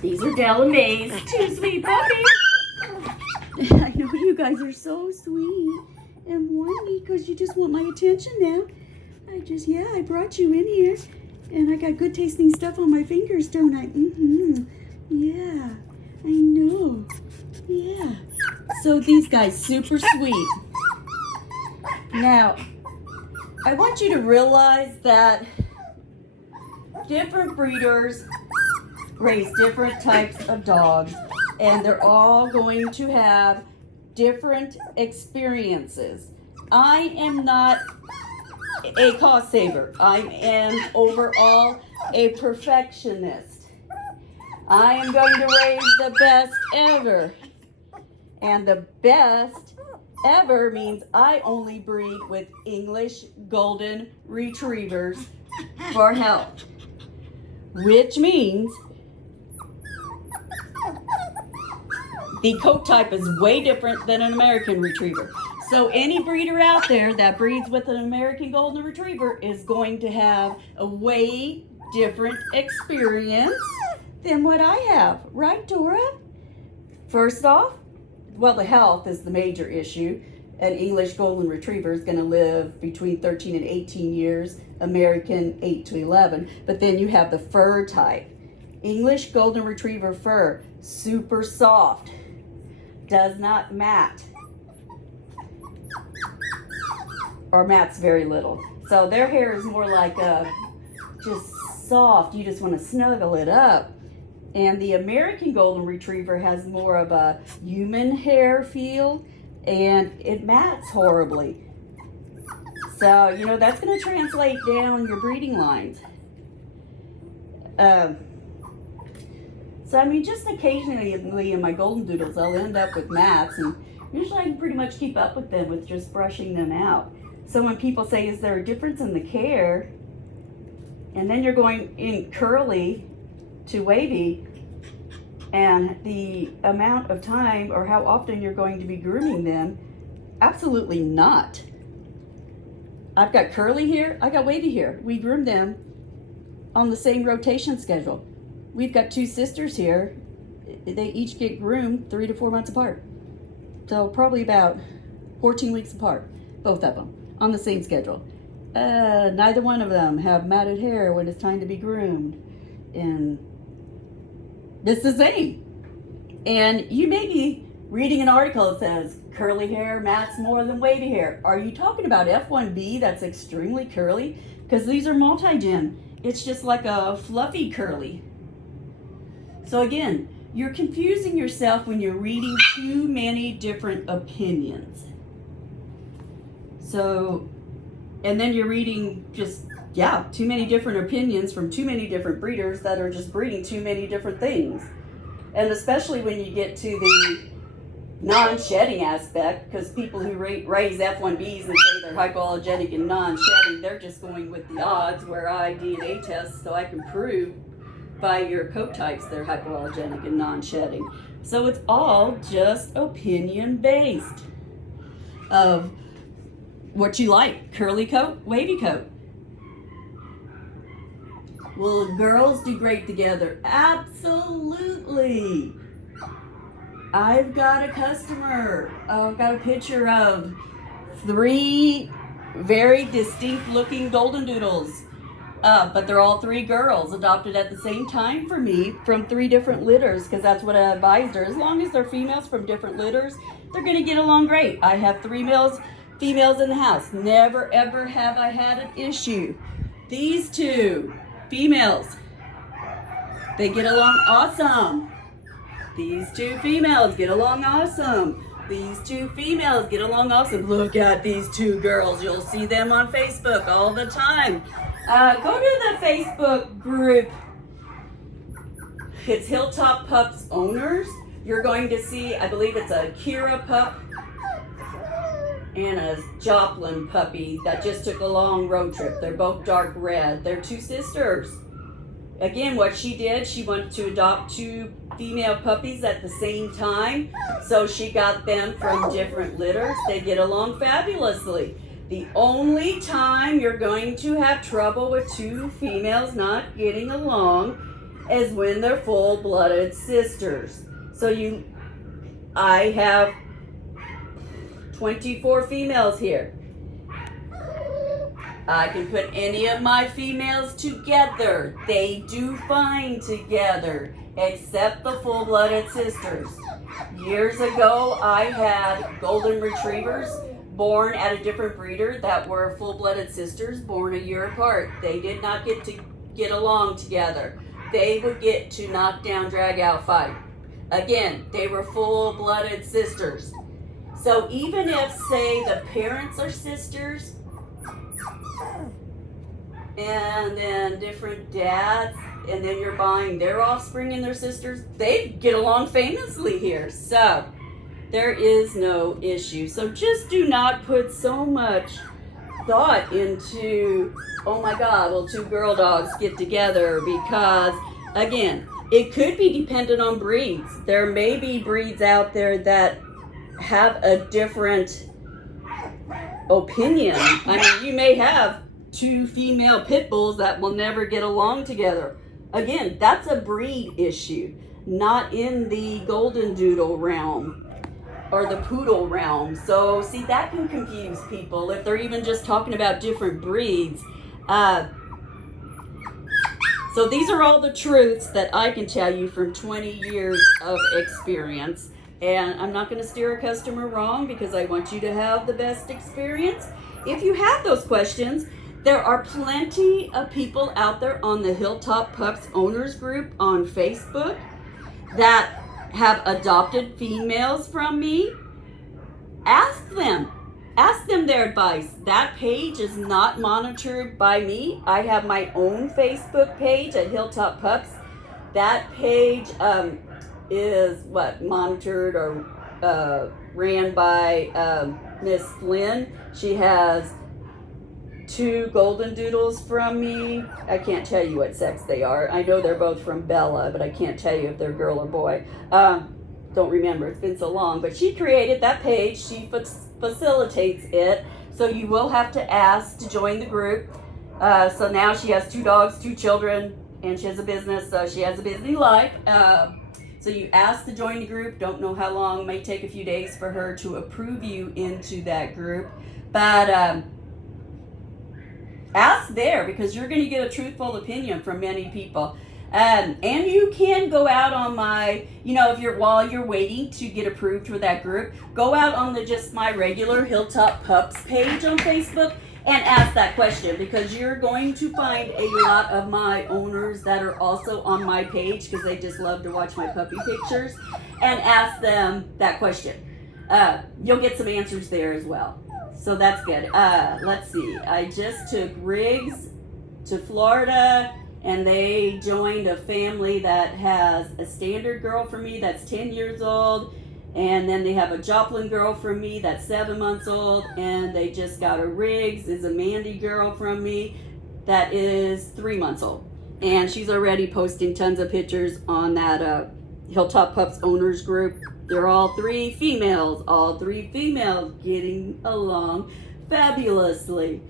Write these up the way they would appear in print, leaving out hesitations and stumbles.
These are Dell and May's two sweet puppies. I know you guys are so sweet and whiny because you just want my attention now. I brought you in here and I got good tasting stuff on my fingers, don't I? Yeah, I know. Yeah. So these guys, super sweet. Now, I want you to realize that different breeders raise different types of dogs, and they're all going to have different experiences. I am not a cost saver. I am overall a perfectionist. I am going to raise the best ever. And the best ever means I only breed with English Golden Retrievers for health, which means the coat type is way different than an American Retriever. So any breeder out there that breeds with an American Golden Retriever is going to have a way different experience than what I have. Right, Dora? First off, well, the health is the major issue. An English Golden Retriever is going to live between 13 and 18 years, American 8 to 11. But then you have the fur type. English Golden Retriever fur, super soft, does not mat, or mats very little. So their hair is more like just soft. You just want to snuggle it up. And the American Golden Retriever has more of a human hair feel, and it mats horribly. So, you know, that's going to translate down your breeding lines. So, I mean, just occasionally in my Golden Doodles, I'll end up with mats, and usually I can pretty much keep up with them with just brushing them out. So when people say, is there a difference in the care? And then you're going in curly to wavy, and the amount of time or how often you're going to be grooming them, absolutely not. I've got curly here, I got wavy here. We groom them on the same rotation schedule. We've got two sisters here. They each get groomed 3 to 4 months apart. So probably about 14 weeks apart, both of them, on the same schedule. Neither one of them have matted hair when it's time to be groomed. And it's the same. And you may be reading an article that says curly hair mats more than wavy hair. Are you talking about F1B that's extremely curly? Because these are multi-gen. It's just like a fluffy curly. So again, you're confusing yourself when you're reading too many different opinions. So, and then you're reading just, too many different opinions from too many different breeders that are just breeding too many different things. And especially when you get to the non-shedding aspect, because people who raise F1Bs and say they're hypoallergenic and non-shedding, they're just going with the odds, where I DNA test so I can prove by your coat types they're hypoallergenic and non-shedding. So it's all just opinion based of what you like. Curly coat, wavy coat. Will girls do great together? Absolutely. I've got a customer. I've got a picture of 3 very distinct looking Golden Doodles. But they're all 3 girls adopted at the same time for me from 3 different litters, because that's what I advised her. As long as they're females from different litters, they're going to get along great. I have 3 females in the house. Never ever have I had an issue. These 2 females, they get along awesome. These 2 females get along awesome. These 2 females get along awesome. Look at these 2 girls. You'll see them on Facebook all the time. Go to the Facebook group. It's Hilltop Pups owners. You're going to see, I believe it's a Kira pup and a Joplin puppy that just took a long road trip. They're both dark red. They're 2 sisters. Again, what she did, she wanted to adopt 2 female puppies at the same time. So she got them from different litters. They get along fabulously. The only time you're going to have trouble with 2 females not getting along as when they're full-blooded sisters. So I have 24 females here. I can put any of my females together. They do fine together, except the full-blooded sisters. Years ago, I had golden retrievers born at a different breeder that were full-blooded sisters born a year apart. They did not get to get along together. They would get to knock down, drag out, fight. Again, they were full-blooded sisters. So even if, say, the parents are sisters, and then different dads, and then you're buying their offspring and their sisters, they get along famously here. So there is no issue. So just do not put so much thought into, oh my God, will two girl dogs get together? Because again, it could be dependent on breeds. There may be breeds out there that have a different opinion. I mean, you may have two female pit bulls that will never get along together. Again, that's a breed issue, not in the golden doodle realm or the poodle realm. So see, that can confuse people if they're even just talking about different breeds. So these are all the truths that I can tell you from 20 years of experience. And I'm not going to steer a customer wrong because I want you to have the best experience. If you have those questions, there are plenty of people out there on the Hilltop Pups owners group on Facebook that have adopted females from me. Ask them their advice. That page is not monitored by me. I have my own Facebook page at Hilltop Pups. That page is monitored or ran by Miss Flynn. She has 2 golden doodles from me. I can't tell you what sex they are. I know they're both from Bella, but I can't tell you if they're girl or boy. Don't remember, it's been so long. But she created that page. She facilitates it. So you will have to ask to join the group. So now she has 2 dogs, 2 children, and she has a business. So she has a busy life. So you ask to join the group. Don't know how long. It may take a few days for her to approve you into that group. But ask there, because you're going to get a truthful opinion from many people. And you can go out on my, while you're waiting to get approved for that group, go out on just my regular Hilltop Pups page on Facebook and ask that question, because you're going to find a lot of my owners that are also on my page because they just love to watch my puppy pictures, and ask them that question. You'll get some answers there as well. So that's good. Let's see. I just took Riggs to Florida, and they joined a family that has a standard girl for me that's 10 years old, and then they have a Joplin girl from me that's 7 months old, and they just got a Riggs, is a Mandy girl from me that is 3 months old. And she's already posting tons of pictures on that Hilltop Pups owners group. They're all 3 females, getting along fabulously.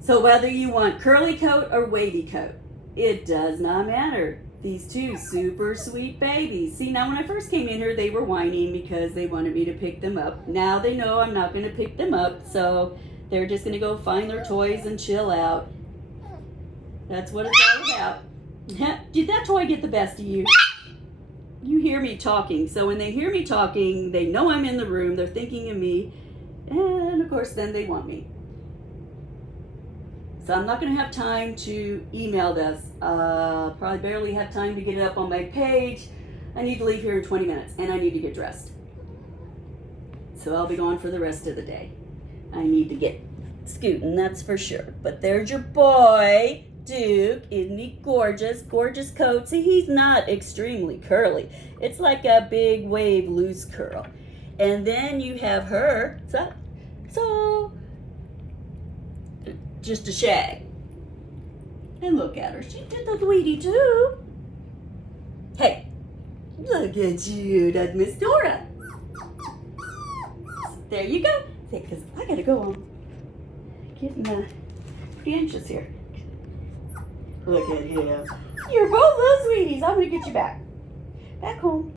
So whether you want curly coat or wavy coat, it does not matter. These 2 super sweet babies. See, now when I first came in here, they were whining because they wanted me to pick them up. Now they know I'm not going to pick them up, so they're just going to go find their toys and chill out. That's what it's all about. Did that toy get the best of you? You hear me talking. So when they hear me talking, they know I'm in the room. They're thinking of me. And of course, then they want me. So I'm not going to have time to email this. Probably barely have time to get it up on my page. I need to leave here in 20 minutes, and I need to get dressed. So I'll be gone for the rest of the day. I need to get scooting, that's for sure. But there's your boy, Duke. Isn't he gorgeous? Gorgeous coat. See, he's not extremely curly. It's like a big wave loose curl. And then you have her. So just a shag. And look at her. She did the Tweety too. Hey, look at you. That's Miss Dora. There you go. Because I gotta go on. Getting pretty anxious here. Look at him. You're both little sweeties. I'm going to get you back home.